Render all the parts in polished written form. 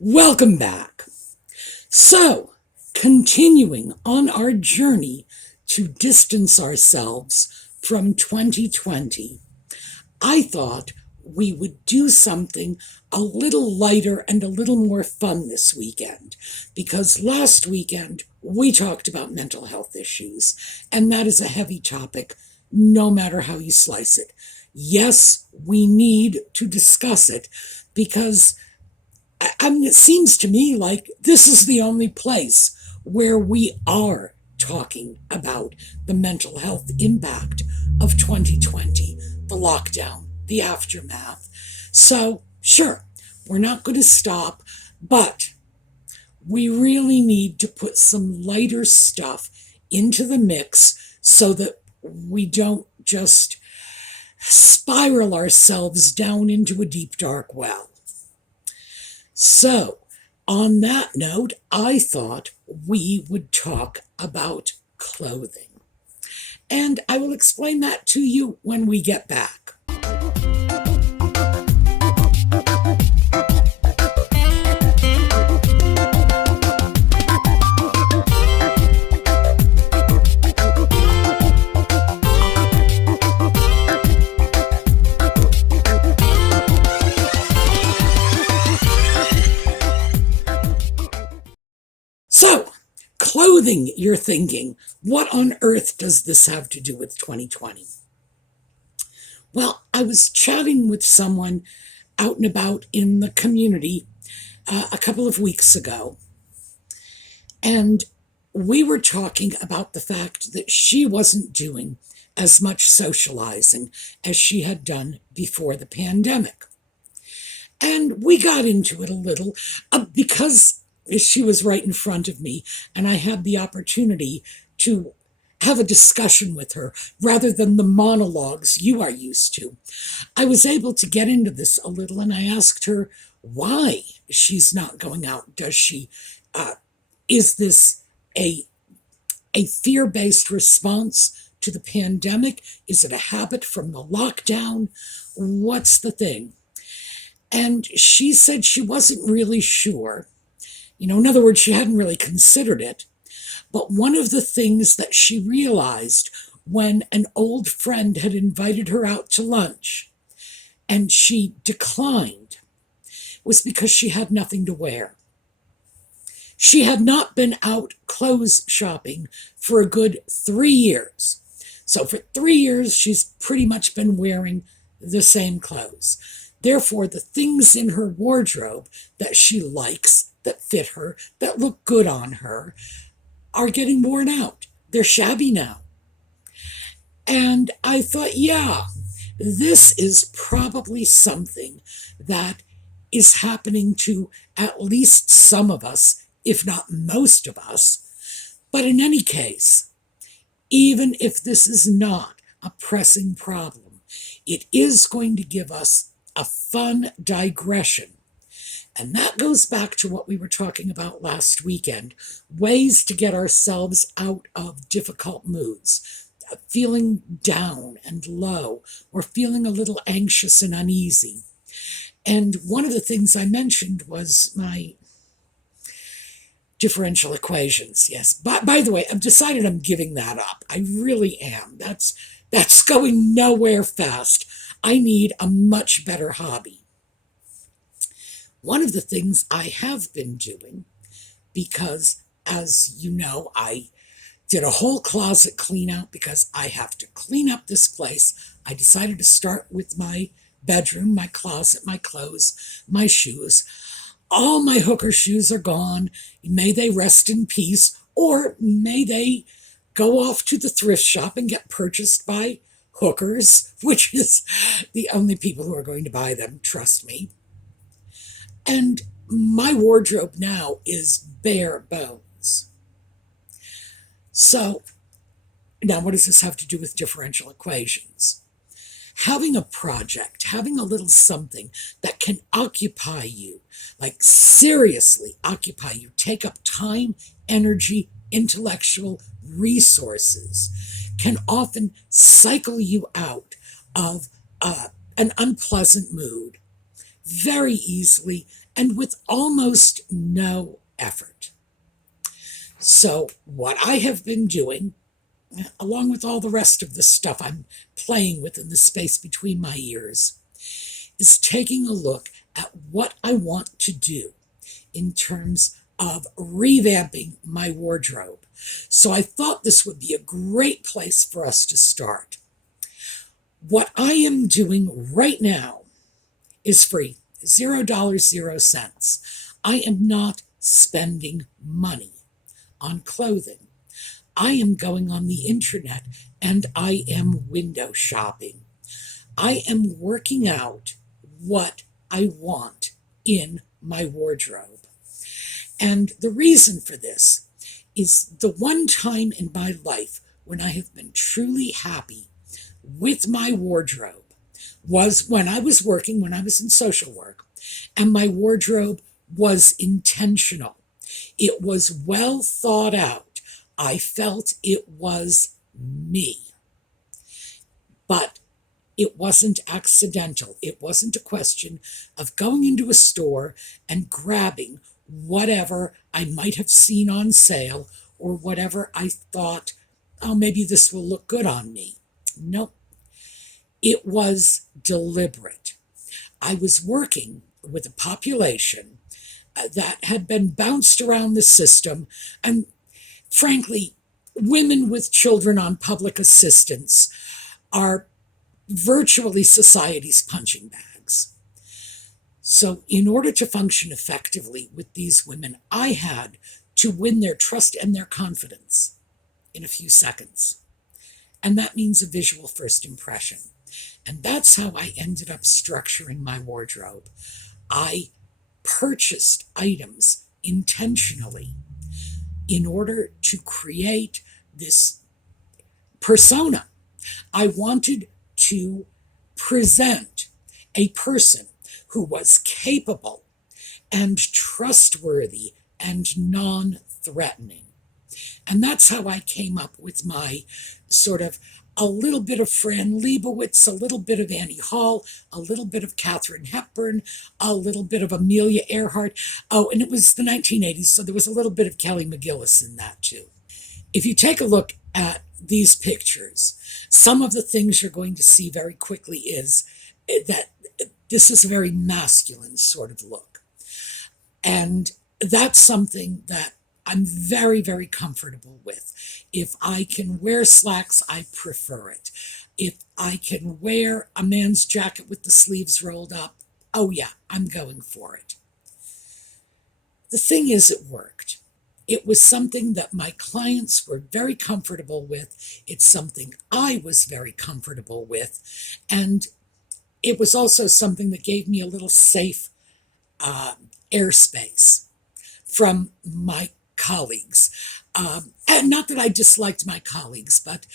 Welcome back. So, continuing on our journey to distance ourselves from 2020, I thought we would do something a little lighter and a little more fun this weekend, because last weekend we talked about mental health issues, and that is a heavy topic no matter how you slice it. Yes, we need to discuss it because it seems to me like this is the only place where we are talking about the mental health impact of 2020, the lockdown, the aftermath. So, sure, we're not going to stop, but we really need to put some lighter stuff into the mix so that we don't just spiral ourselves down into a deep, dark well. So, on that note, I thought we would talk about clothing. And I will explain that to you when we get back. So, clothing, you're thinking, what on earth does this have to do with 2020? Well, I was chatting with someone out and about in the community a couple of weeks ago, and we were talking about the fact that she wasn't doing as much socializing as she had done before the pandemic. And we got into it a little because she was right in front of me, and I had the opportunity to have a discussion with her rather than the monologues you are used to. I was able to get into this a little, and I asked her why she's not going out. Does she, is this a fear-based response to the pandemic? Is it a habit from the lockdown? What's the thing? And she said she wasn't really sure. In other words, she hadn't really considered it. But one of the things that she realized when an old friend had invited her out to lunch and she declined was because she had nothing to wear. She had not been out clothes shopping for a good 3 years. So for 3 years, she's pretty much been wearing the same clothes. Therefore, the things in her wardrobe that she likes, that fit her, that look good on her, are getting worn out. They're shabby now. And I thought, yeah, this is probably something that is happening to at least some of us, if not most of us. But in any case, even if this is not a pressing problem, it is going to give us a fun digression. And that goes back to what we were talking about last weekend, ways to get ourselves out of difficult moods, feeling down and low, or feeling a little anxious and uneasy. And one of the things I mentioned was my differential equations. Yes, by the way, I've decided I'm giving that up. I really am. That's going nowhere fast. I need a much better hobby. One of the things I have been doing, because as you know, I did a whole closet clean out because I have to clean up this place. I decided to start with my bedroom, my closet, my clothes, my shoes. All my hooker shoes are gone. May they rest in peace, or may they go off to the thrift shop and get purchased by hookers, which is the only people who are going to buy them, trust me. And my wardrobe now is bare bones. So, now what does this have to do with differential equations? Having a project, having a little something that can occupy you, like seriously occupy you, take up time, energy, intellectual resources, can often cycle you out of an unpleasant mood very easily and with almost no effort. So what I have been doing, along with all the rest of the stuff I'm playing with in the space between my ears, is taking a look at what I want to do in terms of revamping my wardrobe. So I thought this would be a great place for us to start. What I am doing right now is free, $0, 0 cents. I am not spending money on clothing. I am going on the internet and I am window shopping. I am working out what I want in my wardrobe. And the reason for this is the one time in my life when I have been truly happy with my wardrobe was when I was working, when I was in social work, and my wardrobe was intentional. It was well thought out. I felt it was me. But it wasn't accidental. It wasn't a question of going into a store and grabbing whatever I might have seen on sale or whatever I thought, oh, maybe this will look good on me. Nope. It was deliberate. I was working with a population that had been bounced around the system, and frankly, women with children on public assistance are virtually society's punching bags. So in order to function effectively with these women, I had to win their trust and their confidence in a few seconds. And that means a visual first impression. And that's how I ended up structuring my wardrobe. I purchased items intentionally in order to create this persona. I wanted to present a person who was capable and trustworthy and non-threatening. And that's how I came up with my sort of a little bit of Fran Lebowitz, a little bit of Annie Hall, a little bit of Katharine Hepburn, a little bit of Amelia Earhart. Oh, and it was the 1980s, so there was a little bit of Kelly McGillis in that too. If you take a look at these pictures, some of the things you're going to see very quickly is that this is a very masculine sort of look. And that's something that I'm very, very comfortable with. If I can wear slacks, I prefer it. If I can wear a man's jacket with the sleeves rolled up, oh yeah, I'm going for it. The thing is, it worked. It was something that my clients were very comfortable with. It's something I was very comfortable with. And it was also something that gave me a little safe airspace from my colleagues. And not that I disliked my colleagues, but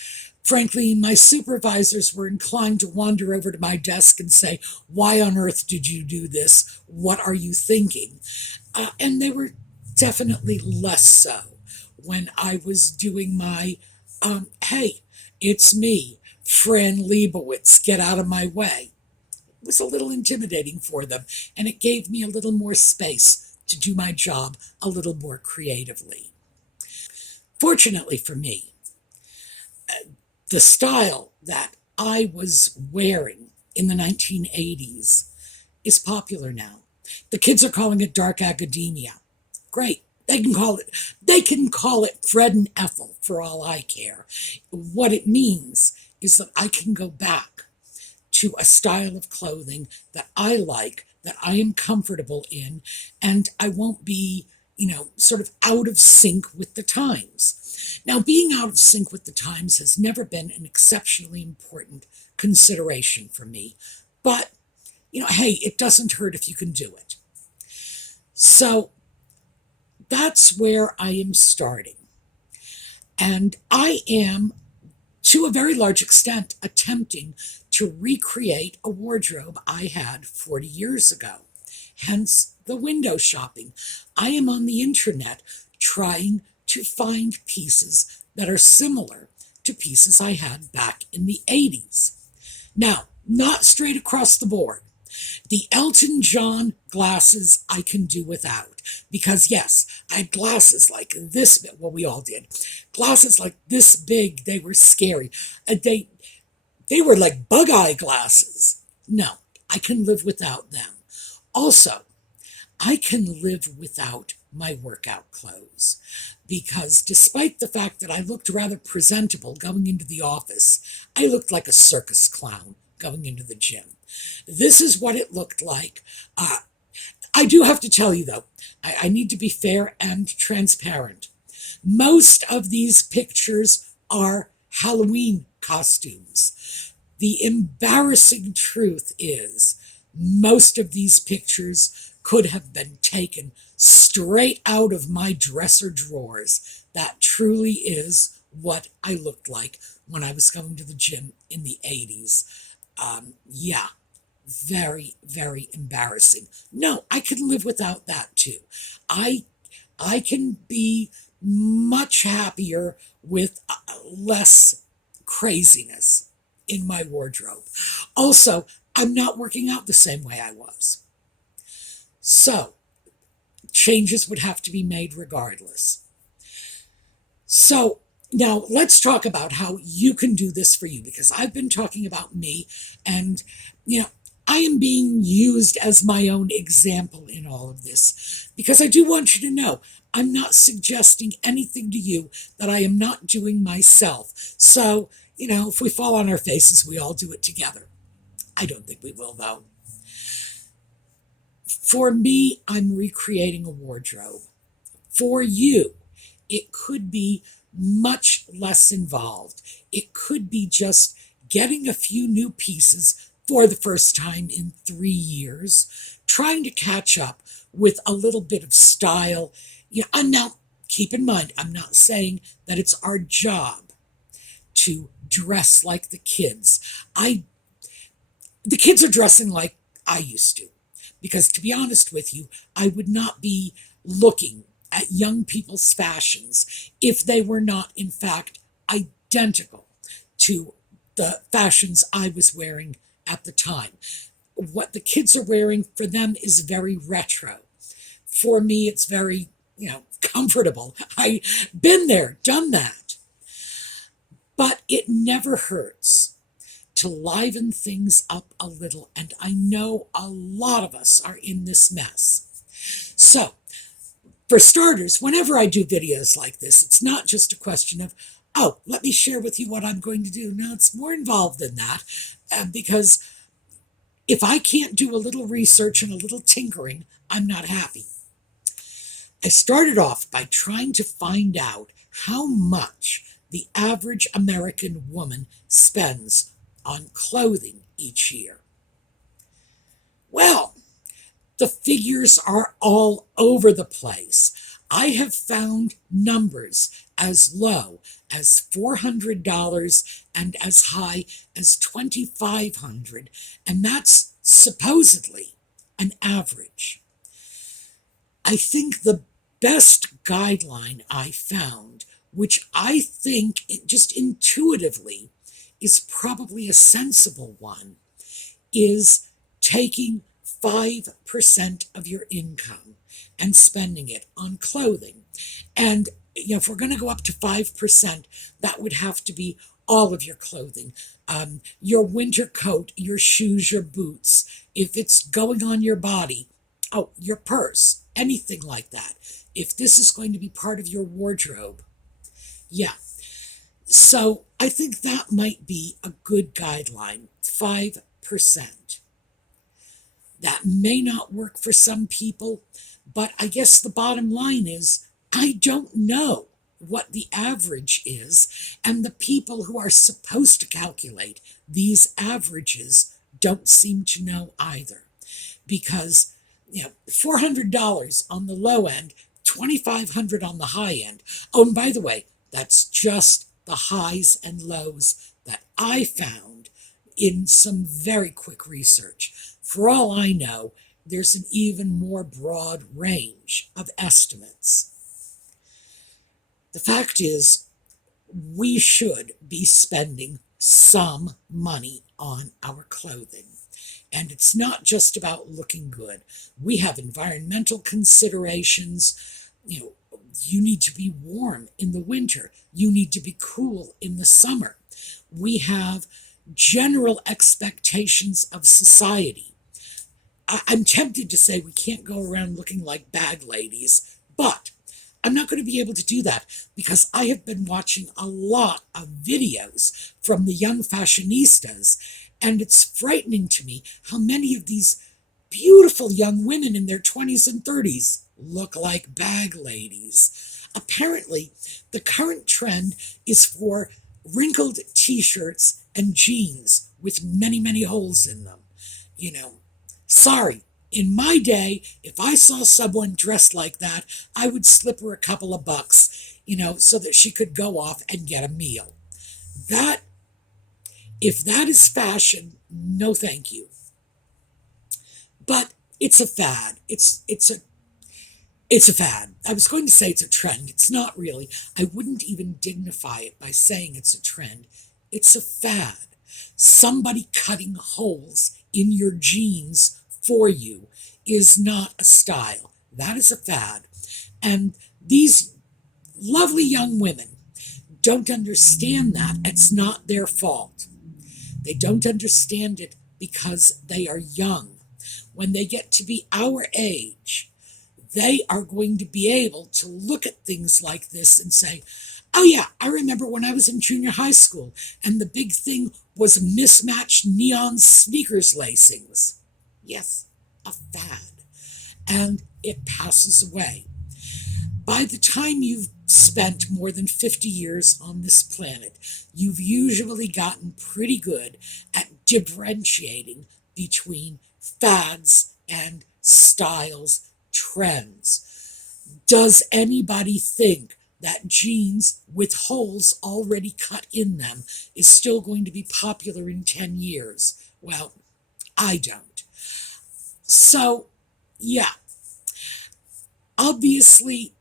frankly, my supervisors were inclined to wander over to my desk and say, why on earth did you do this? What are you thinking? And they were definitely less so when I was doing my, hey, it's me, Fran Lebowitz, get out of my way. It was a little intimidating for them, and it gave me a little more space to do my job a little more creatively. Fortunately for me, the style that I was wearing in the 1980s is popular now. The kids are calling it dark academia. Great. They can call it Fred and Ethel for all I care. What it means is that I can go back to a style of clothing that I like, that I am comfortable in, and I won't be, sort of out of sync with the times. Now, being out of sync with the times has never been an exceptionally important consideration for me, but, hey, it doesn't hurt if you can do it. So that's where I am starting. And I am, to a very large extent, attempting to recreate a wardrobe I had 40 years ago. Hence the window shopping. I am on the internet trying to find pieces that are similar to pieces I had back in the 80s. Now, not straight across the board. The Elton John glasses I can do without. Because yes, I had glasses like this big. Well, we all did. Glasses like this big, they were scary. They were like bug eye glasses. No, I can live without them. Also, I can live without my workout clothes because despite the fact that I looked rather presentable going into the office, I looked like a circus clown going into the gym. This is what it looked like. I do have to tell you, though, I need to be fair and transparent. Most of these pictures are Halloween costumes. The embarrassing truth is most of these pictures could have been taken straight out of my dresser drawers. That truly is what I looked like when I was going to the gym in the 80s. Yeah, very, very embarrassing. No, I can live without that too. I can be much happier with less craziness in my wardrobe. Also, I'm not working out the same way I was. So, changes would have to be made regardless. So, now let's talk about how you can do this for you, because I've been talking about me and, I am being used as my own example in all of this, because I do want you to know I'm not suggesting anything to you that I am not doing myself. So, if we fall on our faces, we all do it together. I don't think we will, though. For me, I'm recreating a wardrobe. For you, it could be much less involved. It could be just getting a few new pieces for the first time in 3 years, trying to catch up with a little bit of style. And now, keep in mind, I'm not saying that it's our job to dress like the kids. The kids are dressing like I used to. Because to be honest with you, I would not be looking at young people's fashions if they were not, in fact, identical to the fashions I was wearing at the time. What the kids are wearing for them is very retro. For me, it's very, comfortable. I've been there, done that. But it never hurts to liven things up a little, and I know a lot of us are in this mess. So, for starters, whenever I do videos like this, it's not just a question of, oh, let me share with you what I'm going to do. No, it's more involved than that, because if I can't do a little research and a little tinkering, I'm not happy. I started off by trying to find out how much the average American woman spends on clothing each year. Well, the figures are all over the place. I have found numbers as low as $400 and as high as $2,500, and that's supposedly an average. I think the best guideline I found, which I think just intuitively is probably a sensible one, is taking 5% of your income and spending it on clothing. And if we're going to go up to 5%, that would have to be all of your clothing, your winter coat, your shoes, your boots. If it's going on your body, your purse, anything like that. If this is going to be part of your wardrobe, yeah. So I think that might be a good guideline, 5%. That may not work for some people, but I guess the bottom line is I don't know what the average is, and the people who are supposed to calculate these averages don't seem to know either. Because, $400 on the low end, $2,500 on the high end. Oh, and by the way, that's just the highs and lows that I found in some very quick research. For all I know, there's an even more broad range of estimates. The fact is, we should be spending some money on our clothing. And it's not just about looking good. We have environmental considerations. You need to be warm in the winter. You need to be cool in the summer. We have general expectations of society. I'm tempted to say we can't go around looking like bag ladies, but I'm not going to be able to do that because I have been watching a lot of videos from the young fashionistas, and it's frightening to me how many of these beautiful young women in their 20s and 30s look like bag ladies. Apparently, the current trend is for wrinkled t-shirts and jeans with many, many holes in them. Sorry, in my day, if I saw someone dressed like that, I would slip her a couple of bucks, so that she could go off and get a meal. If that is fashion, no thank you. But it's a fad. It's a fad. I was going to say it's a trend. It's not really. I wouldn't even dignify it by saying it's a trend. It's a fad. Somebody cutting holes in your jeans for you is not a style. That is a fad. And these lovely young women don't understand that. It's not their fault. They don't understand it because they are young. When they get to be our age, they are going to be able to look at things like this and say, oh yeah, I remember when I was in junior high school and the big thing was mismatched neon sneakers lacings. Yes, a fad. And it passes away. By the time you've spent more than 50 years on this planet, you've usually gotten pretty good at differentiating between fads and styles, trends. Does anybody think that jeans with holes already cut in them is still going to be popular in 10 years? Well, I don't. So, yeah, obviously,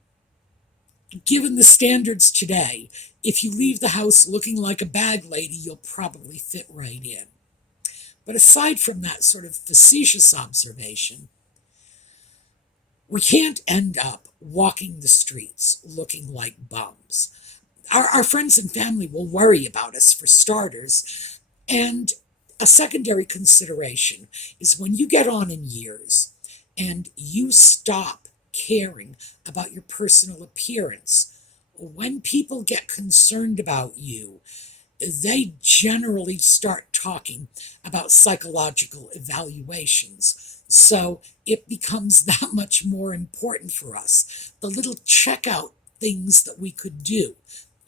given the standards today, if you leave the house looking like a bag lady, you'll probably fit right in. But aside from that sort of facetious observation, we can't end up walking the streets looking like bums. Our friends and family will worry about us for starters, and a secondary consideration is when you get on in years and you stop caring about your personal appearance, when people get concerned about you, they generally start talking about psychological evaluations. So it becomes that much more important for us. The little checkout things that we could do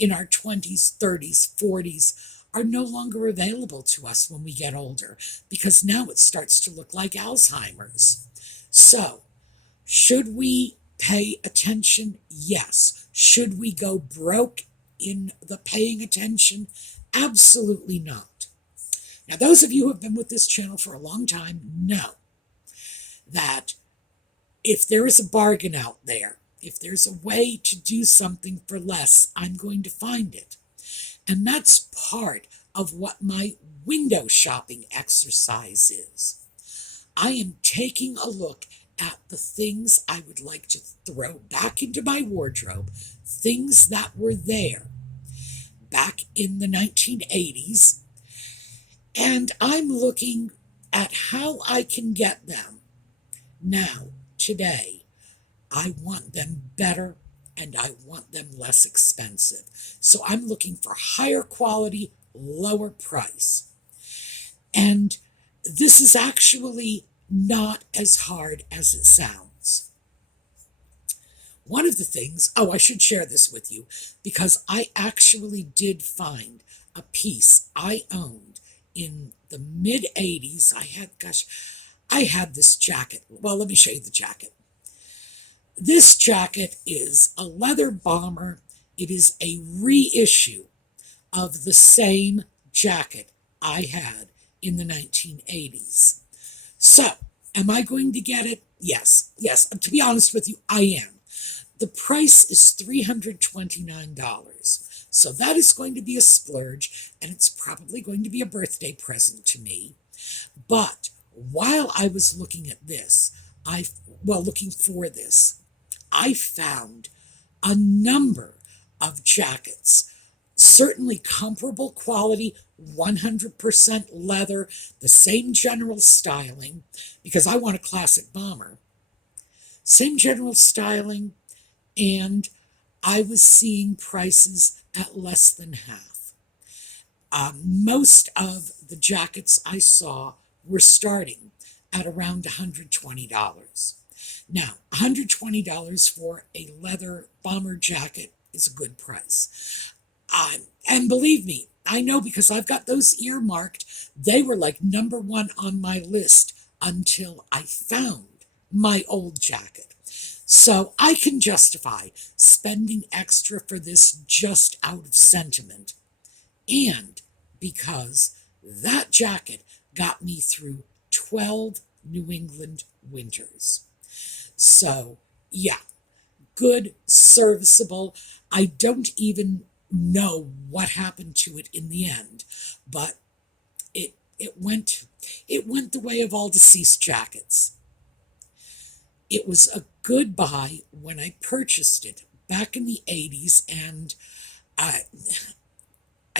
in our 20s, 30s, 40s are no longer available to us when we get older, because now it starts to look like Alzheimer's. So, should we pay attention? Yes. Should we go broke in the paying attention? Absolutely not. Now, those of you who have been with this channel for a long time know that if there is a bargain out there, if there's a way to do something for less, I'm going to find it. And that's part of what my window shopping exercise is. I am taking a look at the things I would like to throw back into my wardrobe, things that were there back in the 1980s, and I'm looking at how I can get them now, today. I want them better, and I want them less expensive. So I'm looking for higher quality, lower price. And this is actually not as hard as it sounds. One of the things, I should share this with you, because I actually did find a piece I owned in the mid-80s. I had this jacket. Well, let me show you the jacket. This jacket is a leather bomber. It is a reissue of the same jacket I had in the 1980s. So, am I going to get it? Yes. To be honest with you, I am. The price is $329. So that is going to be a splurge, and it's probably going to be a birthday present to me. But while I was looking at this, looking for this, I found a number of jackets, certainly comparable quality, 100% leather, the same general styling, because I want a classic bomber. Same general styling, and I was seeing prices at less than half. Most of the jackets I saw were starting at around $120. Now, $120 for a leather bomber jacket is a good price. And believe me, I know because I've got those earmarked. They were like number one on my list until I found my old jacket. So I can justify spending extra for this just out of sentiment, and because that jacket got me through 12 New England winters. So, yeah, good, serviceable. I don't even know what happened to it in the end, but it went the way of all deceased jackets. It was a good buy when I purchased it back in the 80s, and I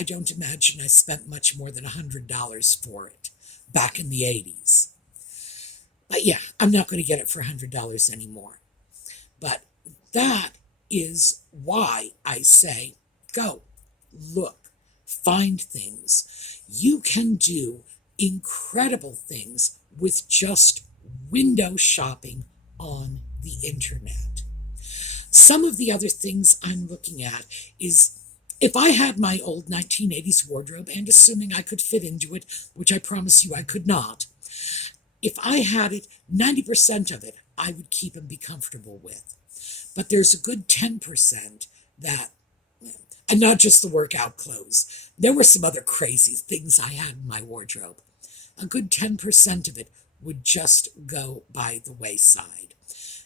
don't imagine I spent much more than $100 for it back in the 80s. But yeah, I'm not going to get it for $100 anymore. But that is why I say go, look, find things. You can do incredible things with just window shopping on the internet. Some of the other things I'm looking at is if I had my old 1980s wardrobe, and assuming I could fit into it, which I promise you I could not, if I had it, 90% of it I would keep and be comfortable with. But there's a good 10% that, and not just the workout clothes. There were some other crazy things I had in my wardrobe. A good 10% of it would just go by the wayside.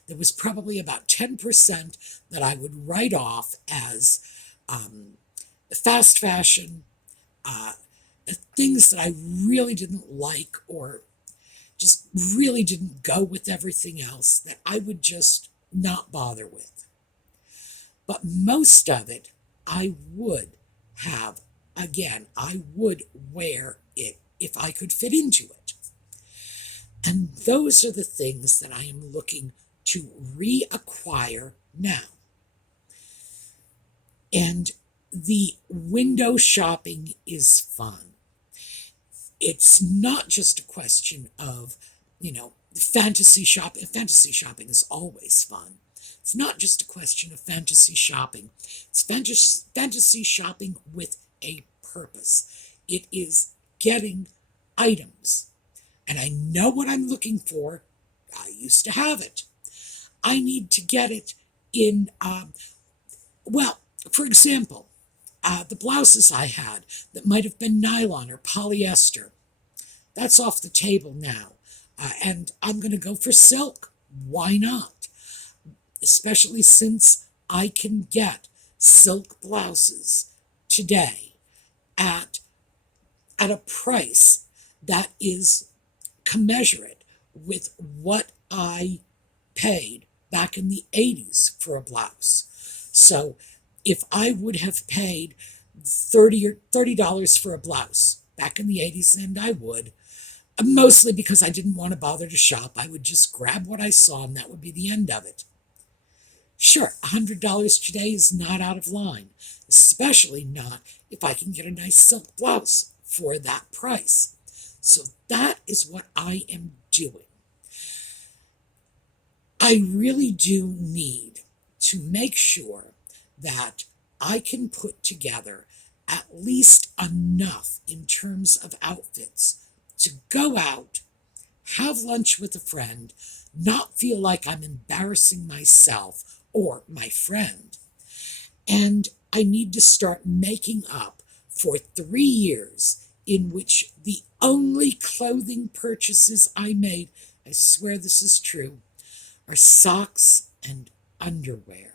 There was probably about 10% that I would write off as fast fashion, things that I really didn't like or just really didn't go with everything else that I would just not bother with. But most of it I would have, again, I would wear it if I could fit into it. And those are the things that I am looking to reacquire now. And the window shopping is fun. It's not just a question of, fantasy shopping. Fantasy shopping is always fun. It's not just a question of fantasy shopping. It's fantasy shopping with a purpose. It is getting items. And I know what I'm looking for. I used to have it. I need to get it in, for example, the blouses I had that might have been nylon or polyester, that's off the table now. And I'm going to go for silk. Why not? Especially since I can get silk blouses today at a price that is commensurate with what I paid back in the 80s for a blouse. So if I would have paid $30 for a blouse back in the 80s, and I would, mostly because I didn't want to bother to shop, I would just grab what I saw and that would be the end of it. Sure, $100 today is not out of line, especially not if I can get a nice silk blouse for that price. So that is what I am doing. I really do need to make sure that I can put together at least enough in terms of outfits to go out, have lunch with a friend, not feel like I'm embarrassing myself or my friend. And I need to start making up for 3 years in which the only clothing purchases I made, I swear this is true, are socks and underwear.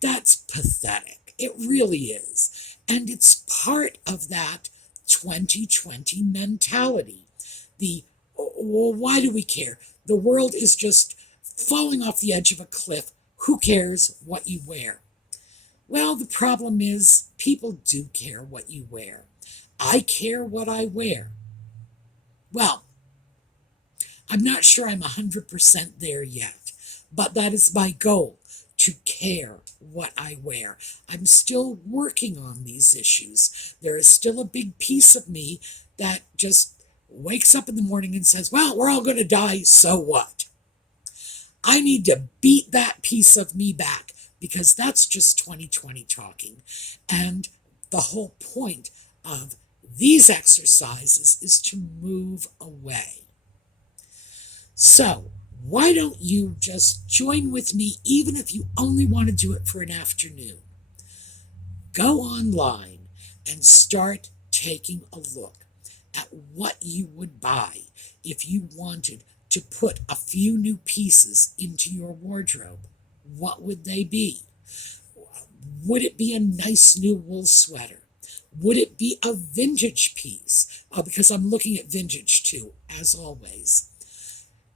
That's pathetic. It really is. And it's part of that 2020 mentality. Well, why do we care? The world is just falling off the edge of a cliff. Who cares what you wear? Well, the problem is people do care what you wear. I care what I wear. Well, I'm not sure I'm 100% there yet, but that is my goal, to care what I wear. I'm still working on these issues. There is still a big piece of me that just wakes up in the morning and says, well, we're all going to die, so what? I need to beat that piece of me back, because that's just 2020 talking. And the whole point of these exercises is to move away. So why don't you just join with me, even if you only want to do it for an afternoon? Go online and start taking a look at what you would buy if you wanted to put a few new pieces into your wardrobe. What would they be? Would it be a nice new wool sweater? Would it be a vintage piece? Because I'm looking at vintage too, as always.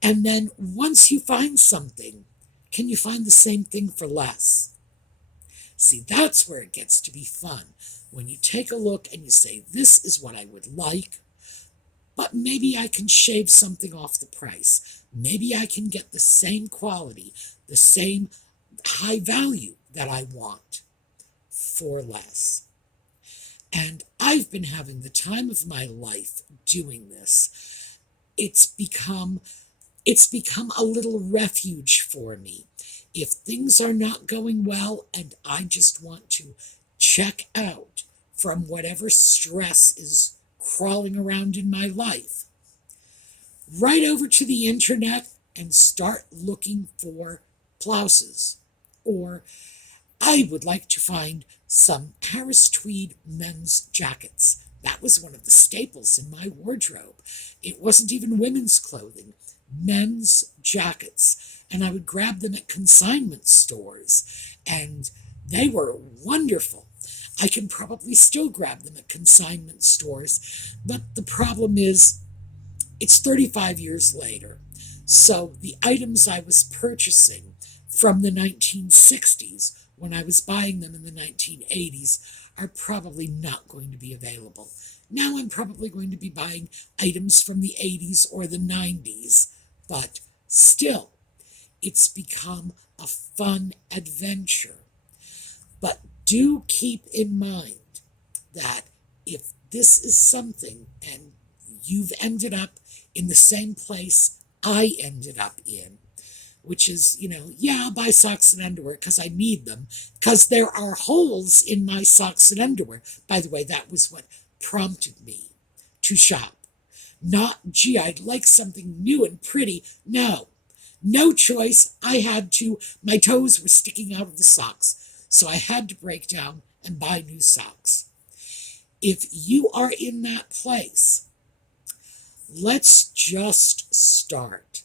And then once you find something, can you find the same thing for less? See, that's where it gets to be fun. When you take a look and you say, this is what I would like, but maybe I can shave something off the price. Maybe I can get the same quality, the same high value that I want for less. And I've been having the time of my life doing this. It's become a little refuge for me. If things are not going well and I just want to check out from whatever stress is crawling around in my life, right over to the internet and start looking for blouses. Or I would like to find some Harris tweed men's jackets. That was one of the staples in my wardrobe. It wasn't even women's clothing. Men's jackets, and I would grab them at consignment stores, and they were wonderful. I can probably still grab them at consignment stores, but the problem is it's 35 years later, so the items I was purchasing from the 1960s when I was buying them in the 1980s are probably not going to be available. Now I'm probably going to be buying items from the 80s or the 90s, but still, it's become a fun adventure. But do keep in mind that if this is something and you've ended up in the same place I ended up in, which is, I'll buy socks and underwear because I need them, because there are holes in my socks and underwear. By the way, that was what prompted me to shop. Not, gee, I'd like something new and pretty. No choice. My toes were sticking out of the socks, so I had to break down and buy new socks. If you are in that place, let's just start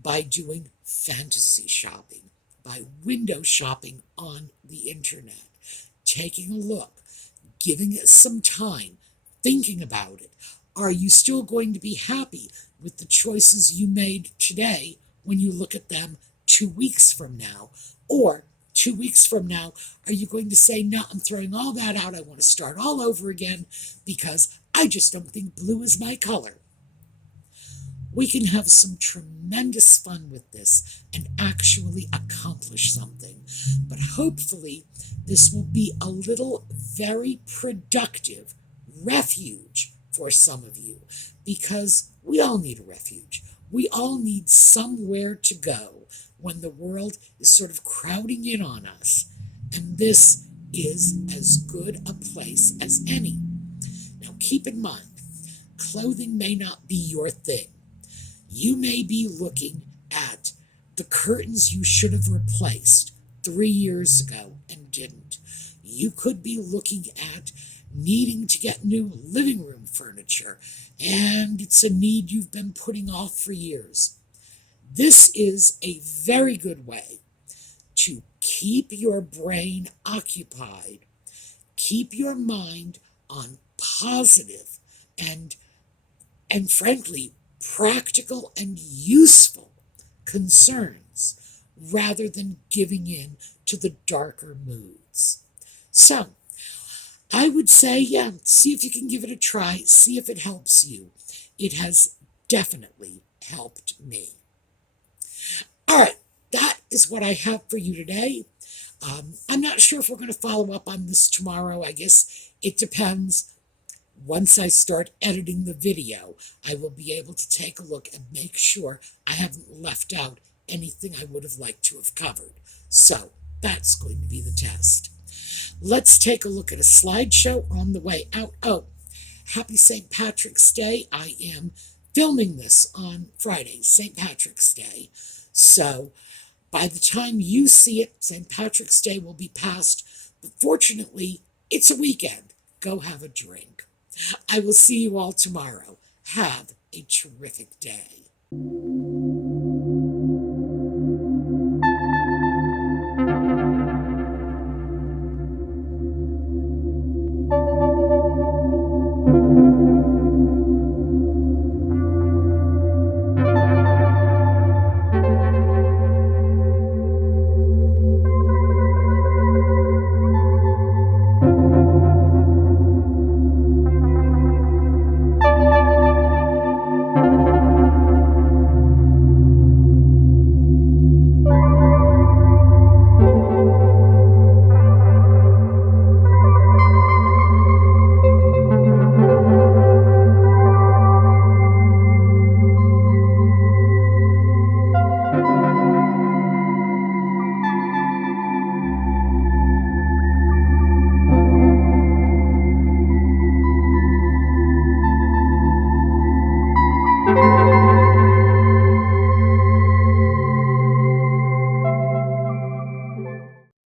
by doing fantasy shopping, by window shopping on the internet, taking a look, giving it some time, thinking about it. Are you still going to be happy with the choices you made today when you look at them 2 weeks from now? Or 2 weeks from now, are you going to say, no, I'm throwing all that out. I want to start all over again because I just don't think blue is my color. We can have some tremendous fun with this and actually accomplish something. But hopefully this will be a little very productive refuge for some of you, because we all need a refuge. We all need somewhere to go when the world is sort of crowding in on us. And this is as good a place as any. Now keep in mind, clothing may not be your thing. You may be looking at the curtains you should have replaced 3 years ago and didn't. You could be looking at needing to get new living room furniture, and it's a need you've been putting off for years. This is a very good way to keep your brain occupied, keep your mind on positive and frankly practical and useful concerns rather than giving in to the darker moods. So I would say, yeah, see if you can give it a try, see if it helps you. It has definitely helped me. All right, that is what I have for you today. I'm not sure if we're going to follow up on this tomorrow. I guess it depends. Once I start editing the video, I will be able to take a look and make sure I haven't left out anything I would have liked to have covered. So that's going to be the test. Let's take a look at a slideshow on the way out. Oh, happy St. Patrick's Day. I am filming this on Friday, St. Patrick's Day. So by the time you see it, St. Patrick's Day will be past. But fortunately, it's a weekend. Go have a drink. I will see you all tomorrow. Have a terrific day.